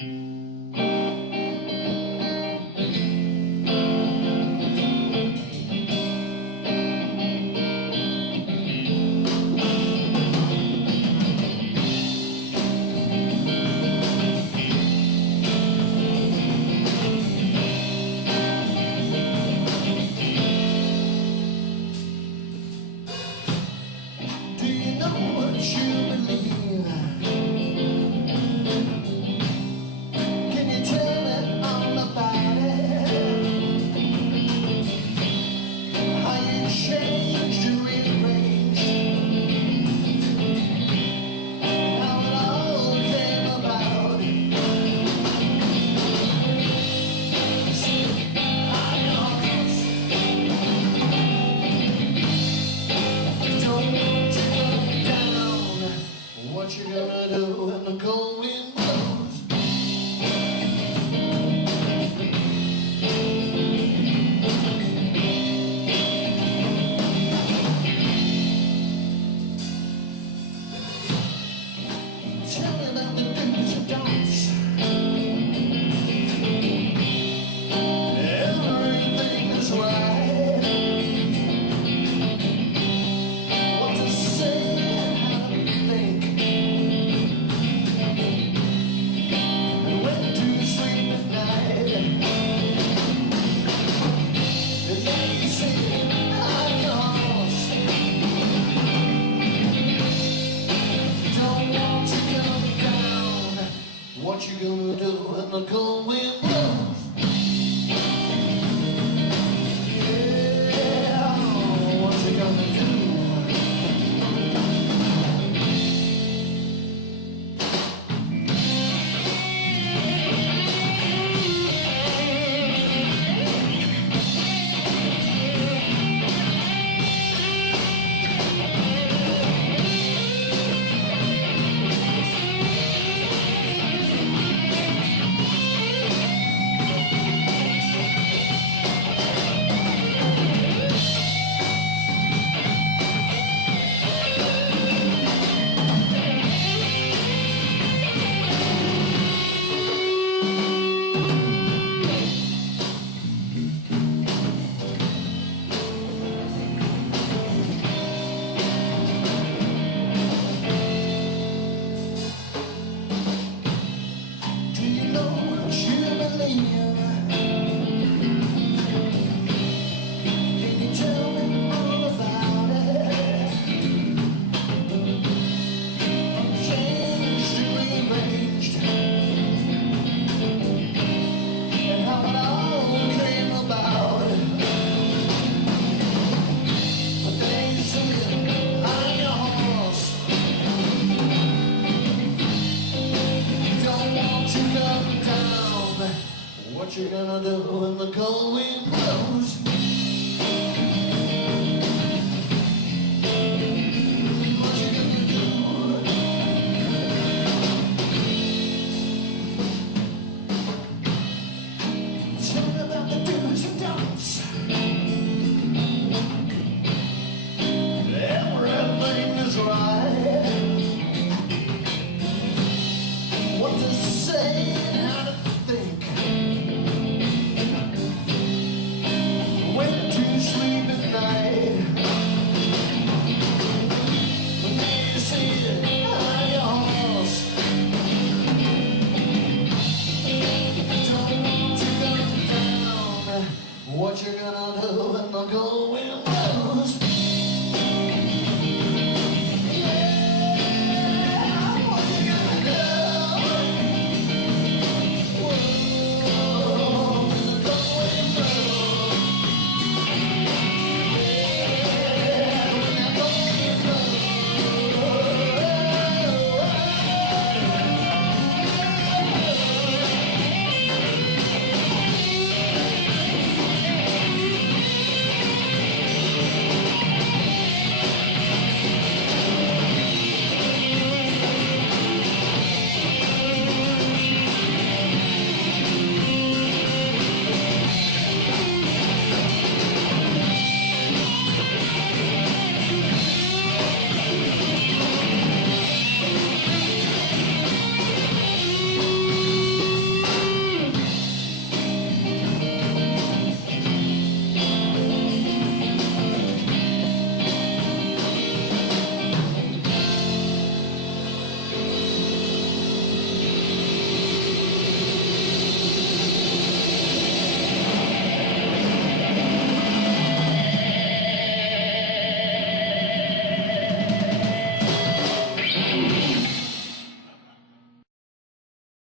What you gonna do when the cold wind blows? Tell me about the do's and don'ts. Everything is right. What to say and how to think. What you gonna do when the cold wind blows? Yeah, what you gonna do? What you gonna do when the cold wind blows? What you gonna do? Tell me about the do's and don'ts. Everything is right. What to say and how to think. What you gonna do when the cold